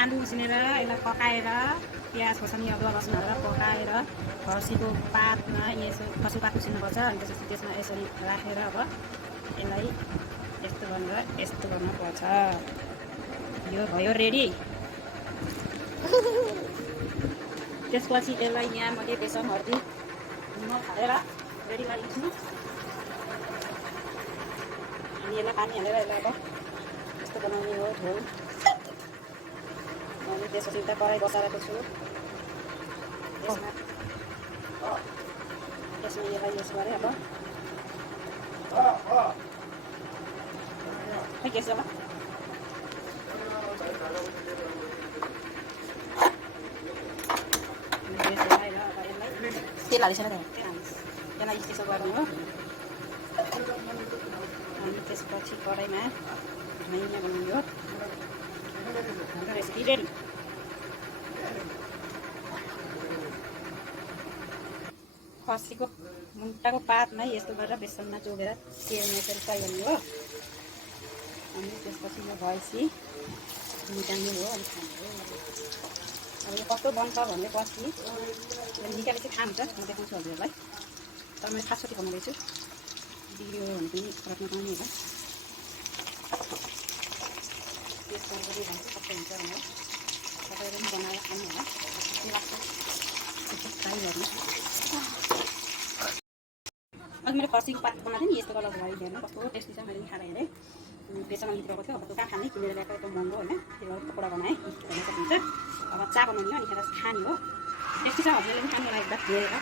आलु उसिनेर यसलाई पकाएर प्याज खोर्सानी अदुवा लसुन हालेर पकाएर फर्सीको पातमा यसो फर्सी पात उसिन्नुपर्छ। अनि त्यसपछि त्यसमा यसरी राखेर अब यसलाई यस्तो गर्नुपर्छ। यो भयो रेडी। त्यसपछि यसलाई यहाँ मैले बेसन हर्दी निमक हालेर रेडी पारिदिन्छु। अनि यसलाई पानी हालेर यसलाई अब यस्तो बनाउने हो झोल। अनि त्यसपछि उता कराई बसाएको छु। यसमा यसलाई यसो गरेँ अब खै के छ ल तेल हालिसकेर त्यसलाई त्यसो गर्नु हो। अनि त्यसपछि कराईमा धनिया बनाउने हो। हाम्रो रेसिपी रेडी। फर्सीको मुन्टाको पातमा यस्तो गरेर बेसनमा चोबेर तेलमा यसरी फ्राई गर्नु हो। अनि त्यसपछि यो भएपछि निकाल्नु हो। अनि खानु हो। अब यो कस्तो बन्छ भन्ने पछि निकालेपछि खान्छ। म देखाउँछु हजुरहरूलाई। तर मैले खासरी बनाउँदैछु। बिग्रियो भने पनि फरक नपाउने होला। टेस्ट गरेर भन्छ कस्तो हुन्छ भनेर तपाईँले पनि बनाएर खानु होला। के लाग्छ ट्राई गर्नु। अघि मैले फर्सीको पात बनाएको थिएँ नि यस्तो कलर भयो। हेर्नु कस्तो टेस्टी छ। मैले पनि खाएर हेरेँ। बेसनमा लिएको थियो। अब कहाँ खाने किनेर ल्याएको एकदम महँगो होइन। त्यही भएर पकोडा बनाएँ। हेर्न सक्नुहुन्छ। अब चा बनाउने हो। अनि खाने हो। टेस्टी छ। हजुरले पनि खानु होला एकबार हेरेर।